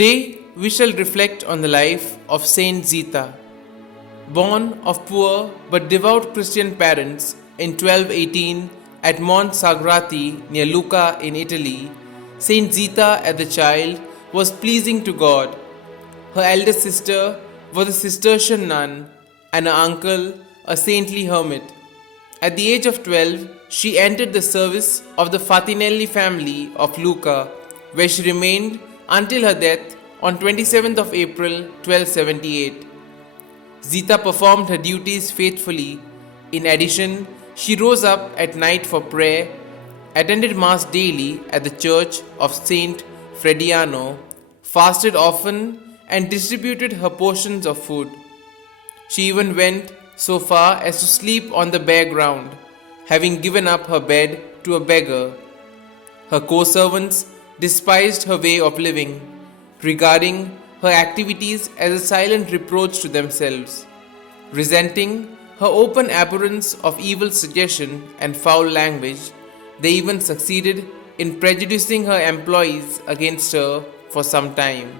Today we shall reflect on the life of Saint Zita. Born of poor but devout Christian parents in 1218 at Monsagrati near Lucca in Italy, Saint Zita as a child was pleasing to God. Her elder sister was a Cistercian nun and her uncle a saintly hermit. At the age of 12, she entered the service of the Fatinelli family of Lucca, where she remained until her death on 27th of April 1278. Zita performed her duties faithfully. In addition, she rose up at night for prayer, attended Mass daily at the church of Saint Frediano, fasted often, and distributed her portions of food. She even went so far as to sleep on the bare ground, having given up her bed to a beggar. Her co-servants despised her way of living, regarding her activities as a silent reproach to themselves. Resenting her open abhorrence of evil suggestion and foul language, they even succeeded in prejudicing her employees against her for some time.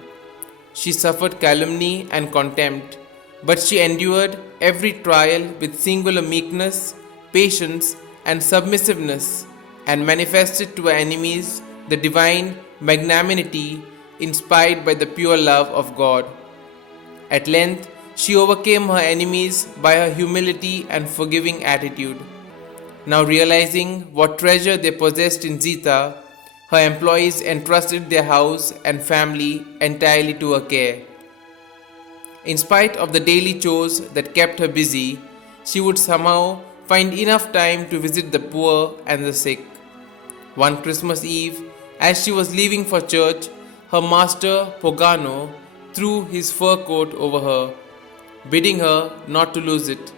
She suffered calumny and contempt, but she endured every trial with singular meekness, patience, and submissiveness, and manifested to her enemies the divine magnanimity inspired by the pure love of God. At length, she overcame her enemies by her humility and forgiving attitude. Now realizing what treasure they possessed in Zita, her employees entrusted their house and family entirely to her care. In spite of the daily chores that kept her busy, she would somehow find enough time to visit the poor and the sick. One Christmas Eve, as she was leaving for church, her master Pogano threw his fur coat over her, bidding her not to lose it.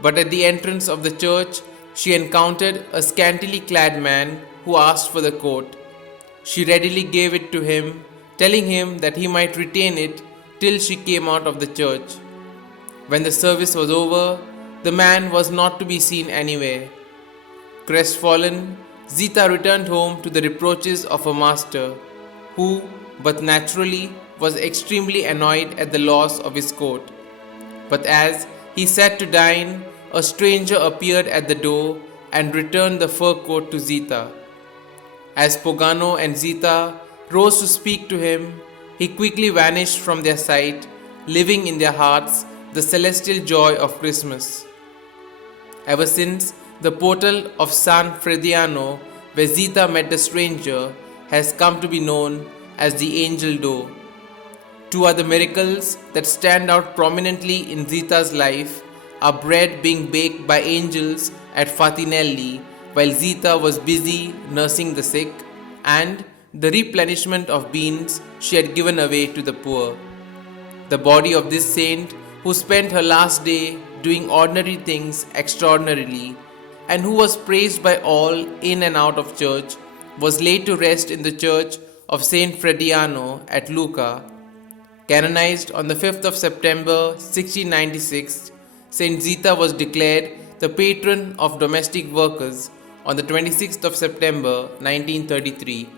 But at the entrance of the church, she encountered a scantily clad man who asked for the coat. She readily gave it to him, telling him that he might retain it till she came out of the church. When the service was over, the man was not to be seen anywhere. Crestfallen, Zita returned home to the reproaches of her master, who, but naturally, was extremely annoyed at the loss of his coat. But as he sat to dine, a stranger appeared at the door and returned the fur coat to Zita. As Pogano and Zita rose to speak to him, he quickly vanished from their sight, living in their hearts the celestial joy of Christmas. Ever since, the portal of San Frediano, where Zita met the stranger, has come to be known as the Angel Door. Two other miracles that stand out prominently in Zita's life are bread being baked by angels at Fatinelli while Zita was busy nursing the sick, and the replenishment of beans she had given away to the poor. The body of this saint, who spent her last day doing ordinary things extraordinarily, and who was praised by all in and out of church, was laid to rest in the church of Saint Frediano at Lucca. Canonized on the 5th of September 1696, Saint Zita was declared the patron of domestic workers on the 26th of September 1933.